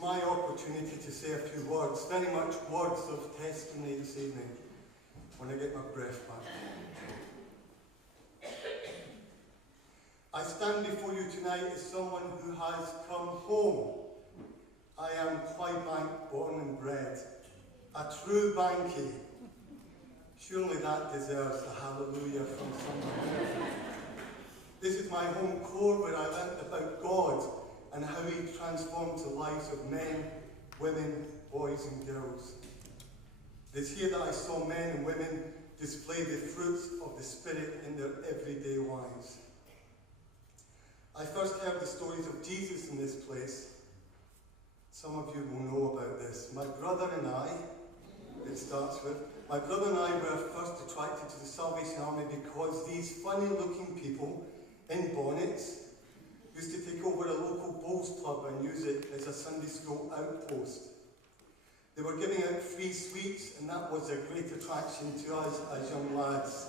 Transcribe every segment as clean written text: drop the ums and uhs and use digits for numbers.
my opportunity to say a few words, very much words of testimony this evening, when I get my breath back. I stand before you tonight as someone who has come home. I am Clydebank born and bred, a true Bankie. Surely that deserves a hallelujah from someone. This is my home core where I learnt about God and how He transforms the lives of men, women, boys and girls. It is here that I saw men and women display the fruits of the Spirit in their everyday lives. I first heard the stories of Jesus in this place. Some of you will know about this. My brother and I, it starts with, my brother and I were first attracted to the Salvation Army because these funny-looking people in bonnets used to take over a local bowls club and use it as a Sunday school outpost. They were giving out free sweets, and that was a great attraction to us as young lads.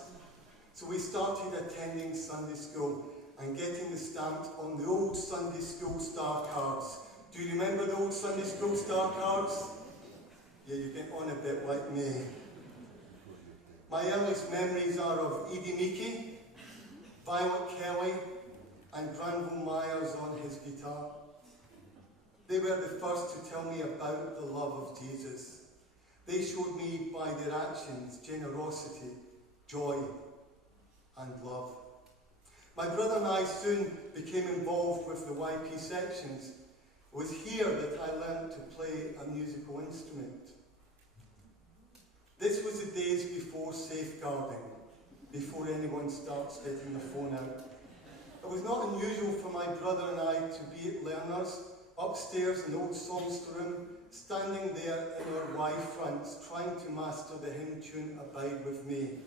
So we started attending Sunday school and getting the stamps on the old Sunday school star cards. Do you remember the old Sunday school star cards? Yeah, you get on a bit like me. My earliest memories are of Edie Meekie, Violet Kelly, and Granville Myers on his guitar. They were the first to tell me about the love of Jesus. They showed me by their actions generosity, joy, and love. My brother and I soon became involved with the YP sections. It was here that I learned to play a musical instrument. This was the days before safeguarding, before anyone starts getting the phone out. It was not unusual for my brother and I to be at learners, upstairs in old songster room, standing there in our Y fronts, trying to master the hymn tune Abide With Me.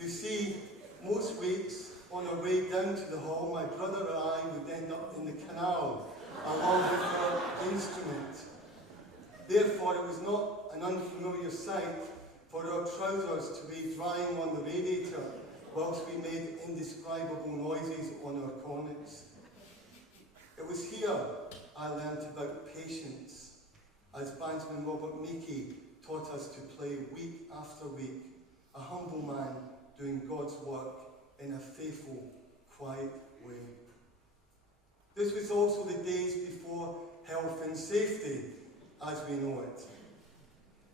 You see, most weeks, on our way down to the hall, my brother and I would end up in the canal, along with our instrument. Therefore, it was not an unfamiliar sight for our trousers to be drying on the radiator whilst we made indescribable noises on our cornets. It was here I learnt about patience, as bandsman Robert Meekie taught us to play week after week, a humble man doing God's work in a faithful, quiet way. This was also the days before health and safety, as we know it.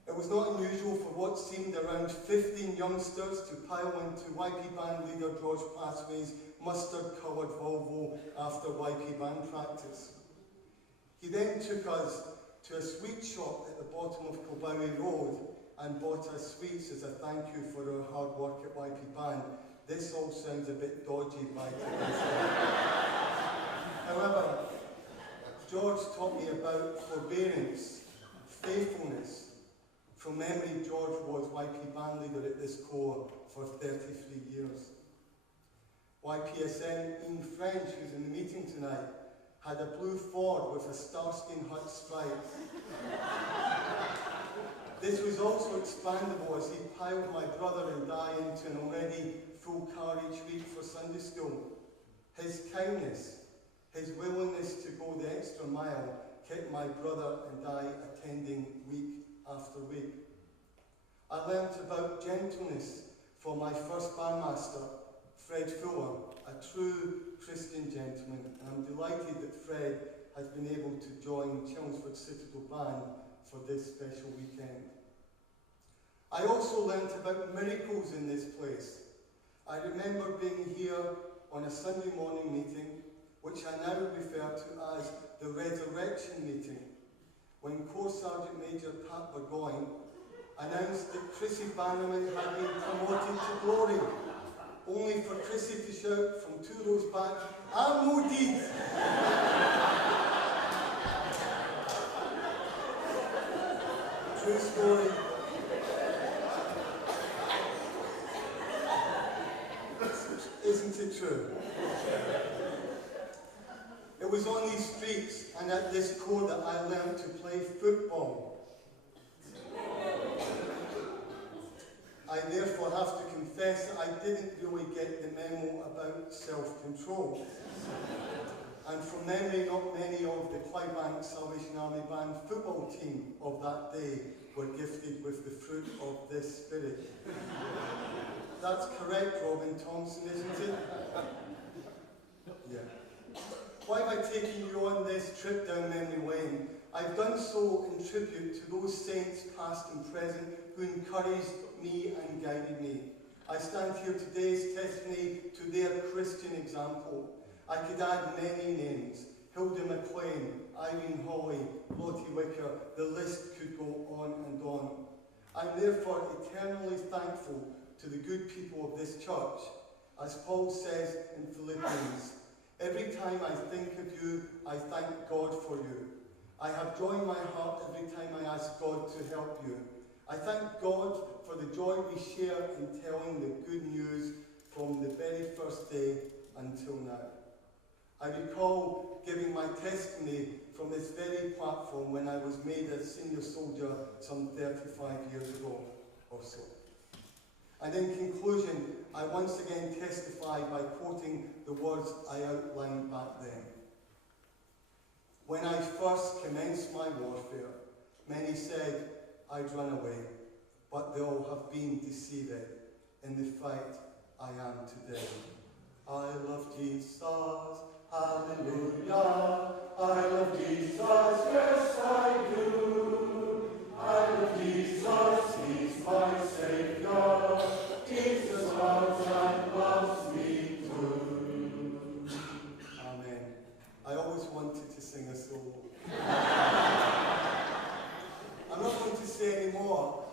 It was not unusual for what seemed around 15 youngsters to pile into YP band leader George Passway's mustard-coloured Volvo after YP band practice. He then took us to a sweet shop at the bottom of Kilbowie Road and bought us sweets as a thank you for our hard work at YP band. This all sounds a bit dodgy by today's standards. However, George taught me about forbearance, faithfulness. From memory, George was YP band leader at this corps for 33 years. YPSM Ian French, who's in the meeting tonight, had a blue Ford with a Starsky and Hutch stripe. This was also expandable as he piled my brother and I into an already full car each week for Sunday school. His kindness, his willingness to go the extra mile kept my brother and I attending week after week. I learnt about gentleness from my first bandmaster, Fred Fuller, a true Christian gentleman, and I'm delighted that Fred has been able to join Chelmsford Citadel Band for this special weekend. I also learnt about miracles in this place. I remember being here on a Sunday morning meeting, which I now refer to as the Resurrection meeting, when Corps Sergeant Major Pat Burgoyne announced that Chrissy Bannerman had been promoted to glory, only for Chrissy to shout from 2 rows back, "I'm no deed!" True story. Isn't it true? It was on these streets and at this corps that I learned to play football. I therefore have to confess that I didn't really get the memo about self-control. and from memory, not many of the Clydebank Salvation Army Band football team of that day were gifted with the fruit of this spirit. That's correct, Robin Thompson, isn't it? Yeah. Why have I taken you on this trip down memory lane? I've done so in tribute to those saints, past and present, who encouraged me and guided me. I stand here today as testimony to their Christian example. I could add many names: Hilda McLean, Irene Hawley, Lottie Wicker. The list could go on and on. I'm therefore eternally thankful to the good people of this church. As Paul says in Philippians, every time I think of you, I thank God for you. I have joy in my heart every time I ask God to help you. I thank God for the joy we share in telling the good news from the very first day until now. I recall giving my testimony from this very platform when I was made a senior soldier some 35 years ago or so. And in conclusion, I once again testify by quoting the words I outlined back then. When I first commenced my warfare, many said I'd run away, but they all have been deceived in the fight I am today. I love Jesus, hallelujah. I love Jesus, yes I do. I love Jesus, he's my Saviour. Jesus loves and loves me too. Amen. I always wanted to sing a solo. I'm not going to say any more,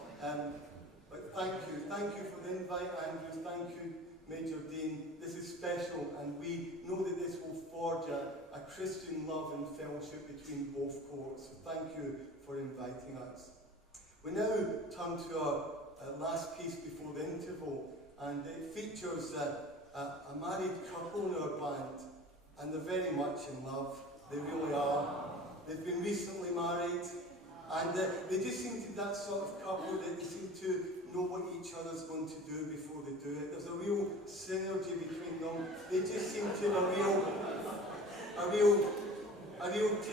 but thank you. Thank you for the invite, Andrew. Thank you, Major Dean. This is special, and we know that this will forge a Christian love and fellowship between both courts. So thank you for inviting us. We now turn to our last piece before the interval, and it features a married couple in our band, and they're very much in love. They really are. They've been recently married, and they just seem to be that sort of couple that they seem to know what each other's going to do before they do it. There's a real synergy between them. They just seem to have a real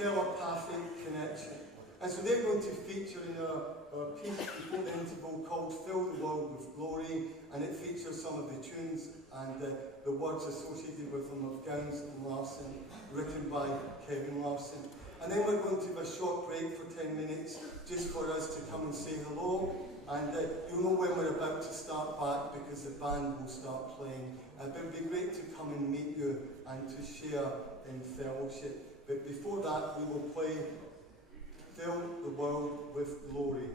telepathic connection. And so they're going to feature in our piece before the interval called Fill the World with Glory, and it features some of the tunes and the words associated with them of Gowns and Larson, written by Kevin Larson. And then we're going to have a short break for 10 minutes, just for us to come and say hello. And you'll know when we're about to start back, because the band will start playing. But it would be great to come and meet you and to share in fellowship. But before that, we will play Fill the World with Glory.